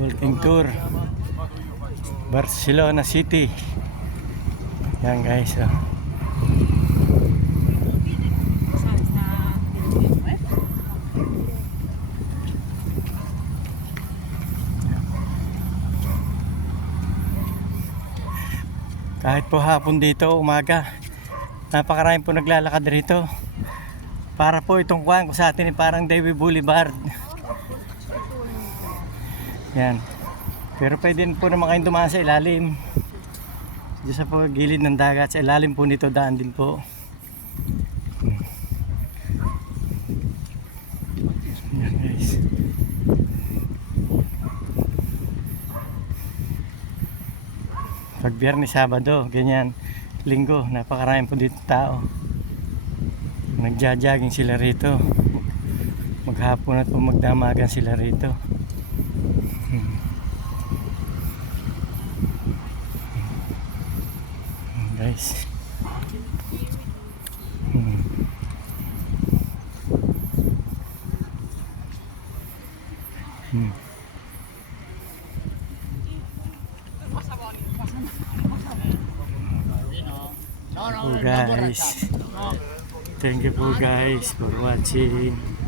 walking tour Barcelona City. Yan guys, oh. Kahit po hapon dito, umaga, napakarami po naglalakad rito. Para po itong kuhan ko sa atin parang Dewi Boulevard. Yan. Pero pwede po naman kayong dumaan sa ilalim. Diyan sa po gilid ng dagat, sa ilalim po nito daan din po. Yan guys. Pag Biyernes, Sabado, ganyan, Linggo, napakarami po dito tao. Nagja-jogging sila rito. Maghapon at po magdamagan sila rito. Guys. Oh guys, thank you po guys for watching.